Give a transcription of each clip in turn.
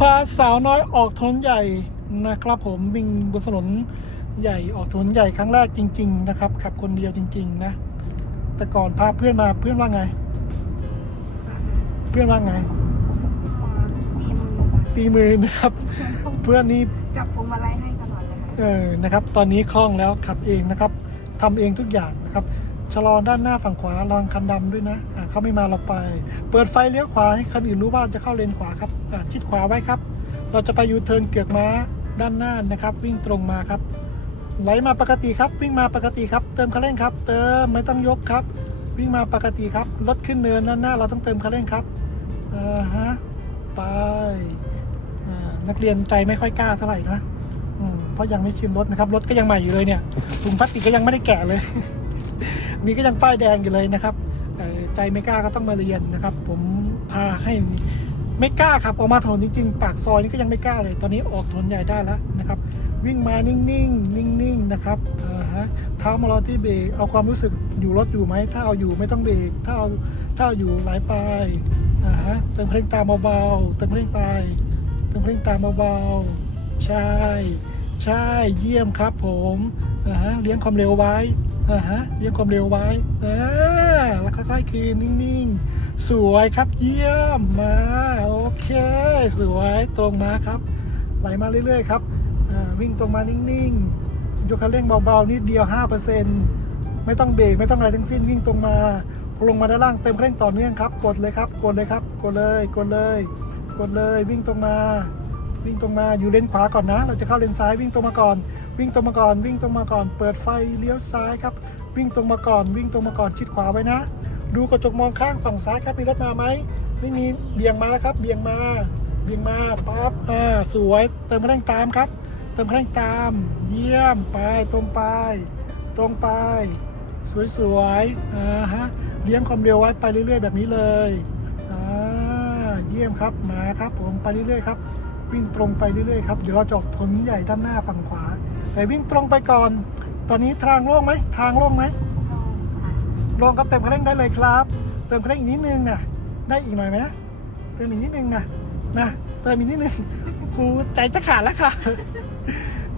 พาสาวน้อยออกถนนใหญ่นะครับผมวิ่งบนถนนใหญ่ออกถนนใหญ่ครั้งแรกจริง ๆ นะครับขับคนเดียวจริง ๆ นะ แต่ก่อนพาเพื่อนมาเพื่อนว่าไง เพื่อนว่าไงมีมือตีมือนะครับ เพื่อนนี่จับพวงมาลัยให้ตลอดเลยค่ะเออนะครับ ตอนนี้คล่องแล้วขับเองนะครับทำเองทุกอย่างนะครับชะลอด้านหน้าฝั่งขวาระวังคันดำด้วยนะอ่า เขาไม่มาเราไป เปิดไฟเลี้ยวขวาให้คันอื่นรู้ว่าเราจะเข้าเลนขวาครับชิดขวาไว้ครับ เราจะไปยูเทิร์นเกือกม้าด้านหน้านะครับ วิ่งตรงมาครับ ไหลมาปกติครับ วิ่งมาปกติครับ เติมคันเร่งครับ เติมไม่ต้องยกครับ วิ่งมาปกติครับรถขึ้นเนินด้านหน้าเราต้องเติมคันเร่งครับอ่าฮะไปนักเรียนใจไม่ค่อยกล้าเท่าไหร่นะเพราะยังไม่ชินรถนะครับรถก็ยังใหม่อยู่เลยเนี่ยถุงพลาสติกก็ยังไม่ได้แกะเลย นี่ก็ยังป้ายแดงอยู่เลยนะครับ ใจไม่กล้าก็ต้องมาเรียนนะครับ ผมพาให้ไม่กล้าครับออกมาถนนจริงๆ ปากซอยนี่ก็ยังไม่กล้าเลย ตอนนี้ออกถนนใหญ่ได้แล้วนะครับ วิ่งมานิ่งๆ นิ่งๆ นะครับอ่าฮะเท้ามารอที่เบรกเอาความรู้สึกอยู่รถอยู่ไหม ถ้าเอาอยู่ไม่ต้องเบรกถ้าเอาถ้าเอาอยู่ไหลไปอ่าฮะเติมเพลงตามเบาๆเติมเพลงไปเติมเพลงตามเบาๆใช่ใช่เยี่ยมครับผมอ่าฮะเลี้ยงความเร็วไว้อ่าฮะเลี้ยงความเร็วไว้ คืนนิ่ง ๆ สวยครับเยี่ยมมา โอเค สวยตรงมาครับ ไหลมาเรื่อย ๆ ครับอ่าวิ่งตรงมานิ่ง ๆ ยกคันเร่งเบา ๆ นิดเดียว 5%ไม่ต้องเบรก ไม่ต้องอะไรทั้งสิ้นวิ่งตรงมาพอลงมาด้านล่างเต็มเร่งต่อเนื่องครับ กดเลยครับ กดเลยครับ กดเลย กดเลย กดเลย วิ่งตรงมา วิ่งตรงมา อยู่เลนขวาก่อนนะ เราจะเข้าเลนซ้าย วิ่งตรงมาก่อน วิ่งตรงมาก่อน วิ่งตรงมาก่อน เปิดไฟเลี้ยวซ้ายครับ วิ่งตรงมาก่อน วิ่งตรงมาก่อน ชิดขวาไว้นะ ดูกระจกมองข้างฝั่งซ้ายครับมีรถมาไหมไม่มีเบี่ยงมาแล้วครับ เบี่ยงมา เบี่ยงมาปั๊บอ่าสวย เติมคันเร่งตามครับ เติมคันเร่งตาม เยี่ยมไปตรงไป ตรงไป สวยๆอ่าฮะเลี้ยงความเร็วไว้ไปเรื่อย ๆ แบบนี้เลยอ่าเยี่ยมครับมาครับ ผมไปเรื่อยๆครับวิ่งตรงไปเรื่อยๆครับเดี๋ยวเราจออกถนนใหญ่ด้านหน้าฝั่งขวา แต่วิ่งตรงไปก่อน ตอนนี้ทางโล่งไหมทางโล่งไหม ลงก็เติมคันเร่งได้เลยครับ เติมคันเร่งอีกนิดนึงนะได้อีกหน่อยไหมเติมอีกนิดนึงนะนะเติมอีกนิดนึงกูใจจะขาดแล้วค่ะ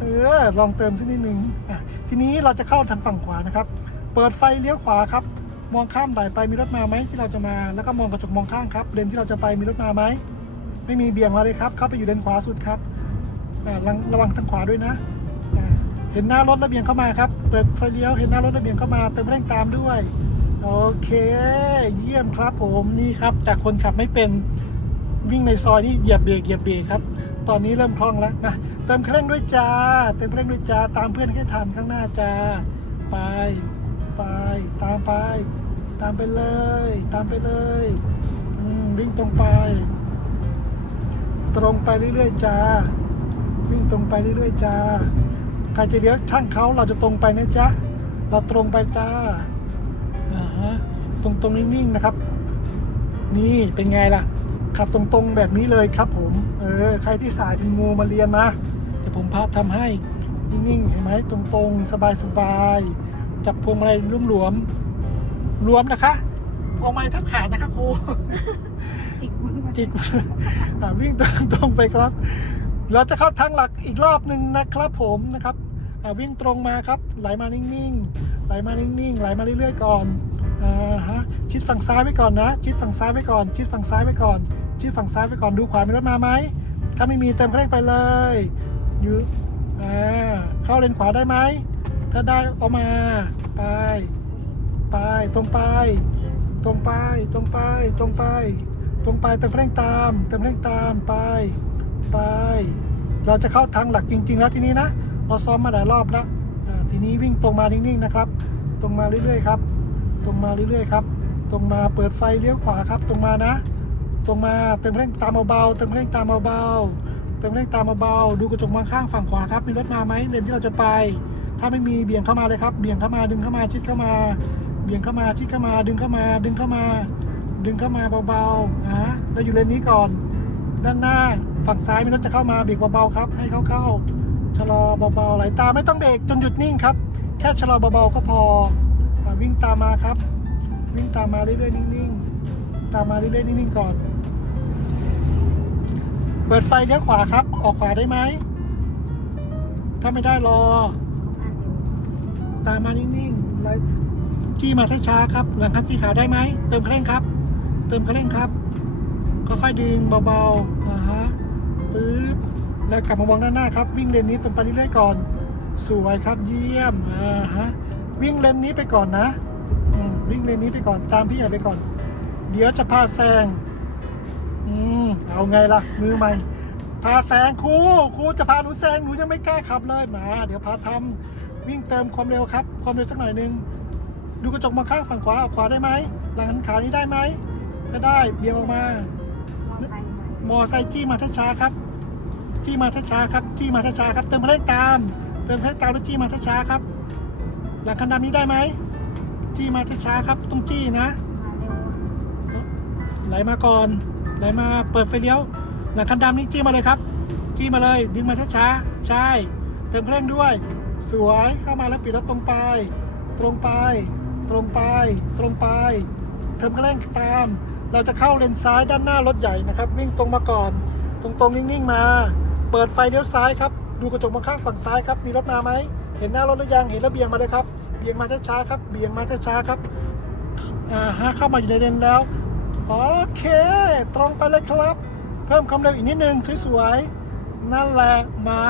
เออลองเติมสักนิดนึงทีนี้เราจะเข้าทางฝั่งขวานะครับ เปิดไฟเลี้ยวขวาครับ มองข้ามไหลไปมีรถมาไหมที่เราจะมา แล้วก็มองกระจกมองข้างครับเลนที่เราจะไปมีรถมาไหมไม่มีเบี่ยงมาเลยครับ เข้าไปอยู่เลนขวาสุดครับระวังทางขวาด้วยนะ เห็นหน้ารถระเบียงเข้ามาครับ เปิดไฟเลี้ยว เห็นหน้ารถระเบียงเข้ามา เติมเร่งตามด้วย โอเค เยี่ยมครับผม นี่ครับ จากคนขับไม่เป็น วิ่งในซอยนี่เหยียบเบรก เหยียบเบรกครับ ตอนนี้เริ่มคล่องแล้วนะเติมเครื่องด้วยจ้า เติมเครื่องด้วยจ้า ตามเพื่อนให้ทันข้างหน้าจ้า ไป ไป ตามไป ตามไปเลย ตามไปเลยวิ่งตรงไป ตรงไปเรื่อยๆจ้า วิ่งตรงไปเรื่อยๆจ้า ใครจะเลี้ยวช่างเขาเราจะตรงไปนะจ๊ะ เราตรงไปจ้าอ่าฮะตรงตรงๆนิ่งๆนะครับ นี่เป็นไงล่ะ ขับตรงๆแบบนี้เลยครับผม เออ ใครที่สายเป็นงูมาเรียนมาเดี๋ยวผมพาทำให้นิ่งๆเห็นไหมตรงๆ สบายๆจับพวงมาลัยรุ่มหลวมๆรวมนะคะพวงมาลัยทับขาดนะคะครูจิกมือจิกอ่าวิ่งตรงตรงไปครับ เราจะเข้าทางหลักอีกรอบหนึ่งนะครับผมนะครับอ่า วิ่งตรงมาครับ ไหลมานิ่งๆ ไหลมานิ่งๆ ไหลมาเรื่อยๆ ก่อนอ่าฮะ ชิดฝั่งซ้ายไว้ก่อนนะ ชิดฝั่งซ้ายไว้ก่อน ชิดฝั่งซ้ายไว้ก่อน ชิดฝั่งซ้ายไว้ก่อน ดูขวามีรถมาไหม ถ้าไม่มีเติมเครื่องไปเลย อยู่อ่าเข้าเลนขวาได้ไหม ถ้าได้เอามา ไป ไป ตรงไป ตรงไป ตรงไป ตรงไป ตรงไปเติมเร่งตาม เติมเร่งตาม ไป ไป เราจะเข้าทางหลักจริง ๆ แล้วทีนี้นะ เราซ้อมมาหลายรอบแล้วทีนี้วิ่งตรงมานิ่งๆนะครับ ตรงมาเรื่อยๆครับ ตรงมาเรื่อยๆครับ ตรงมาเปิดไฟเลี้ยวขวาครับ ตรงมานะ ตรงมาเติมเร่งตามเบาๆเติมเร่งตามเบาๆเติมเร่งตามเบาๆดูกระจกมองข้างฝั่งขวาครับ มีรถมาไหมเลนที่เราจะไป ถ้าไม่มีเบี่ยงเข้ามาเลยครับ เบี่ยงเข้ามาดึงเข้ามาชิดเข้ามา เบี่ยงเข้ามาชิดเข้ามา ดึงเข้ามา ดึงเข้ามา ดึงเข้ามาเบาๆอะเราอยู่เลนนี้ก่อน ด้านหน้าฝั่งซ้ายมีรถจะเข้ามาเบรกเบาๆครับ ให้เขาเข้า ชะลอเบาๆไหลตามไม่ต้องเบรกจนหยุดนิ่งครับ แค่ชะลอเบาๆก็พออะวิ่งตามมาครับ วิ่งตามมาเรื่อยๆนิ่งๆ ตามมาเรื่อยๆนิ่งๆก่อน เปิดปิดไฟเลี้ยวขวาครับ ออกขวาได้ไหม ถ้าไม่ได้รอ ตามมานิ่งๆแล้วจี้มาช้าๆครับ หลังคันสีขาวได้ไหม เติมคันเร่งครับ เติมคันเร่งครับ ค่อยๆดึงเบาๆอ่าฮะปึ๊บ แล้วกลับมามองด้านหน้าครับ วิ่งเลนนี้ตรงไปเรื่อยๆก่อน สวยครับเยี่ยมอ่าฮะวิ่งเลนนี้ไปก่อนนะวิ่งเลนนี้ไปก่อนตามพี่ใหญ่ไปก่อน เดี๋ยวจะพาแซงอืมเอาไงล่ะ มือใหม่ พาแซงครูครูจะพาหนูแซงหนูยังไม่กล้าขับเลยมา เดี๋ยวพาทำวิ่งเติมความเร็วครับ ความเร็วสักหน่อยนึงดูกระจกมองข้างฝั่งขวาออกขวาได้ไหมหลังหันขานี้ได้ไหมถ้าได้เบี่ยงออกมามอไซค์มอไซค์จี้มาช้าๆครับ จี้มาช้าๆครับจี้มาช้าๆครับเติมคันเร่งตามเติมคันเร่งตามแล้วจี้มาช้าๆครับ หลังคันดำนี้ได้ไหมจี้มาช้าๆครับต้องจี้นะมาเร็วไหลมาก่อนไหลมาเปิดไฟเลี้ยว หลังคันดำนี้จี้มาเลยครับ จี้มาเลยดึงมาช้าๆใช่เติมเครื่องด้วย สวยเข้ามาแล้วปิดแล้วตรงไป ตรงไป ตรงไป ตรงไป เติมเครื่องตาม เราจะเข้าเลนซ้ายด้านหน้ารถใหญ่นะครับ วิ่งตรงมาก่อน ตรงๆนิ่งๆมา เปิดไฟเลี้ยวซ้ายครับ ดูกระจกมองข้างฝั่งซ้ายครับ มีรถมาไหม เห็นหน้ารถหรือยัง เห็นแล้วเบี่ยงมาเลยครับ เบี่ยงมาช้าๆครับ เบี่ยงมาช้าๆครับ อ่าฮะเข้ามาอยู่ในเลนแล้ว โอเค ตรงไปเลยครับ เพิ่มความเร็วอีกนิดนึงสวยๆ นั่นแหละมา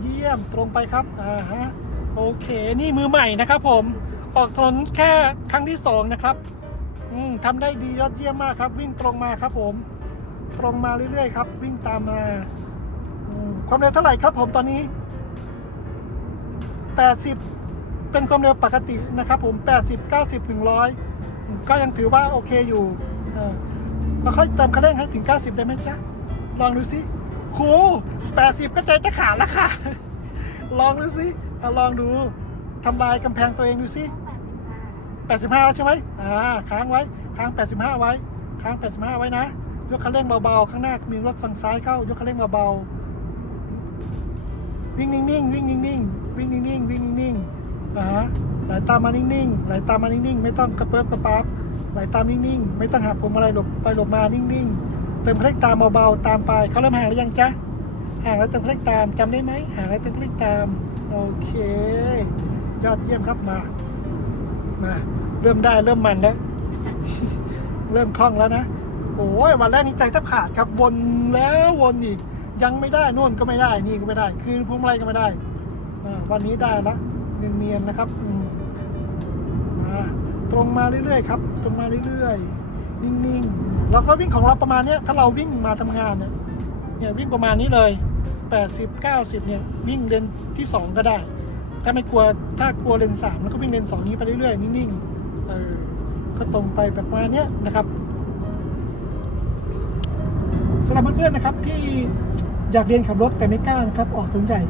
เยี่ยมตรงไปครับ อ่าฮะ โอเค นี่มือใหม่นะครับผม ออกถนนแค่ครั้งที่สองนะครับอืมทำได้ดียอดเยี่ยมมากครับ วิ่งตรงมาครับผม ตรงมาเรื่อยๆครับ วิ่งตามมา ความเร็วเท่าไหร่ครับผมตอนนี้ 80 เป็นความเร็วปกตินะครับผม 80 90 100 ก็ยังถือว่าโอเคอยู่เออเราค่อยเติมคันเร่งให้ถึง 90 ได้ไหมจ๊ะ ลองดูสิครู80 ก็ใจจะขาดแล้วค่ะ ลองดูสิลองดูทำลายกำแพงตัวเองดูสิแปดสิบห้า85 แล้วใช่ไหมอ่า ค้างไว้ ค้าง 85 ไว้ ค้าง 85 ไว้นะ ยกคันเร่งเบาๆ ข้างหน้ามีรถฝั่งซ้ายเข้า ยกคันเร่งเบาๆ วิ่งนิ่งๆวิ่งนิ่งๆวิ่งนิ่งๆวิ่งนิ่งๆอ่าไหลตามมานิ่งๆไหลตามมานิ่งๆ ไม่ต้องกระเปิบกระปับไหลตามนิ่งๆ ไม่ต้องหาผมอะไรหลบไปหลบมานิ่งๆ เติมเคันเร่งตามเบาๆตามไปเขาเริ่มห่างหรือยังจ๊ะห่างแล้วเติมเคันเร่งตามจำได้ไหมห่างแล้วเติมเคันเร่งตามโอเค ยอดเยี่ยมครับมามาเริ่มได้เริ่มมันแล้วเริ่มคล่องแล้วนะโอ้ยวันแรกนี้ใจแทบขาดครับวนแล้ววนอีก ยังไม่ได้โน่นก็ไม่ได้ นี่ก็ไม่ได้ คืนพวงมาลัยก็ไม่ได้วันนี้ได้ละเนียนๆนะครับมาตรงมาเรื่อยๆครับ ตรงมาเรื่อยๆ นิ่งๆ เราก็วิ่งของเราประมาณนี้ถ้าเราวิ่งมาทำงานเนี่ยเนี่ยวิ่งประมาณนี้เลย 80 90 เนี่ยวิ่งเลนที่ 2 ก็ได้ ถ้าไม่กลัวถ้ากลัวเลนสามแล้วก็วิ่งเลนสองนี้ไปเรื่อยๆ นิ่งๆ เออ ก็ตรงไปแบบประมาณเนี้ยนะครับสำหรับเพื่อนๆนะครับที่ อยากเรียนขับรถแต่ไม่กล้านะครับออกถนนใหญ่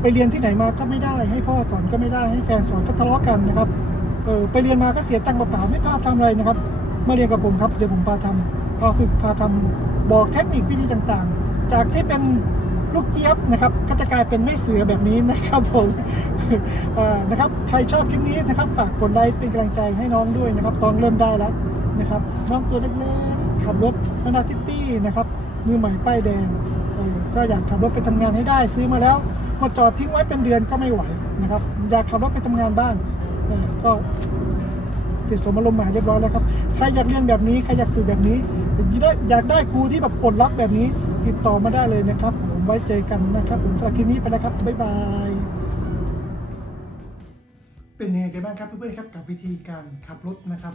ไปเรียนที่ไหนมาก็ไม่ได้ ให้พ่อสอนก็ไม่ได้ให้แฟนสอนก็ทะเลาะกันนะครับเออไปเรียนมาก็เสียตังค์เปล่าๆไม่กล้าทำอะไรนะครับมาเรียนกับผมครับเดี๋ยวผมพาทำพาฝึกพาทำบอกเทคนิควิธีต่างๆ จากที่เป็นลูกเจี๊ยบนะครับก็จะกลายเป็นไม่เสือแบบนี้นะครับผมนะครับใครชอบคลิปนี้นะครับฝากกดไลค์เป็นกำลังใจให้น้องด้วยนะครับ ตอนเริ่มได้แล้วนะครับน้องตัวเล็กๆขับรถ Honda City นะครับมือใหม่ป้ายแดง ก็อยากขับรถไปทำงานให้ได้ซื้อมาแล้วมาจอดทิ้งไว้เป็นเดือนก็ไม่ไหวนะครับ อยากขับรถไปทำงานบ้างก็เสร็จสมอารมณ์มาเรียบร้อยแล้วครับใครอยากเรียนแบบนี้ใครอยากฝึกแบบนี้อยากได้ครูที่แบบปลดล็อกแบบนี้ ติดต่อมาได้เลยนะครับ ผมไว้เจอกันนะครับผมสำหรับคลิปนี้ไปแล้วครับบ๊ายบายเป็นยังไงกันบ้างครับเพื่อนๆครับกับวิธีการขับรถนะครับ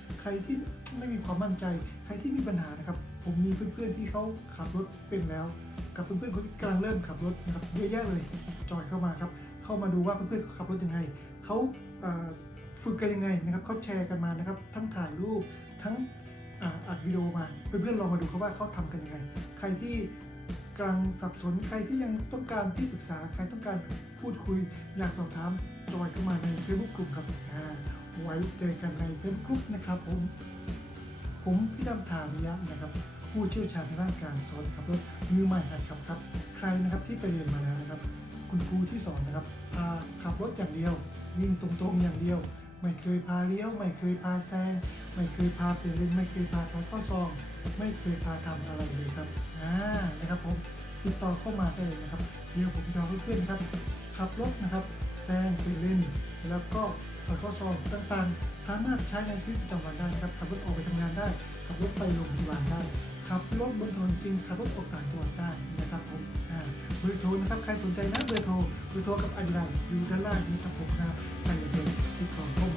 ใครที่ไม่มีความมั่นใจ ใครที่มีปัญหานะครับ ผมมีเพื่อนๆที่เขาขับรถเป็นแล้ว กับเพื่อนๆคนที่กำลังเริ่มขับรถนะครับเยอะแยะเลยจอยเข้ามาครับ เข้ามาดูว่าเพื่อนๆเขาขับรถยังไงเขาฝึกกันยังไงนะครับเขาแชร์กันมานะครับ ทั้งถ่ายรูปทั้งอัดวิดีโอมาเพื่อนๆลองมาดูครับว่าเขาทำกันยังไง ใครที่กกำลังสับสนใครที่ยังต้องการที่ปรึกษาใครต้องการพูดคุยอยากสอบถามจอยเข้ามาใน Facebook กลุ่มครับอ่า ไว้เจอกันใน Facebook กนะครับผม ผมพี่ดำถามิยะนะครับ ผู้เชี่ยวชาญทางด้านการสอนขับรถมือใหม่หัดขับครับ ใครนะครับที่ไปเรียนมาแล้วนะครับ คุณครูที่สอนนะครับพาขับรถอย่างเดียววิ่งตรงๆอย่างเดียว ไม่เคยพาเลี้ยว ไม่เคยพาแซงไม่เคยพาเปลี่ยนเลนไม่เคยพาทายข้อซอง ไม่เคยพาทำอะไรเลยครับอ่านะครับผมติดต่อเข้ามาได้เลยนะครับเดี๋ยวผมจะเอาเพื่อนๆครับขับรถนะครับ แซงเปลี่ยนแล้วก็ถอยข้อซองต่างๆ สามารถใช้ในชีวิตประจำวันได้นะครับขับรถออกไปทำงานได้ ขับรถไปโรงพยาบาลได้ ขับรถบนถนนจริงขับรถออกต่างจังหวัดได้นะครับผมอ่าเบอร์โทรนะครับใครสนใจนะเบอร์โทรเบอร์โทรกับอันดันอยู่ด้านล่างนี้ครับผมนะครับใครอยากเดินติดต่อผม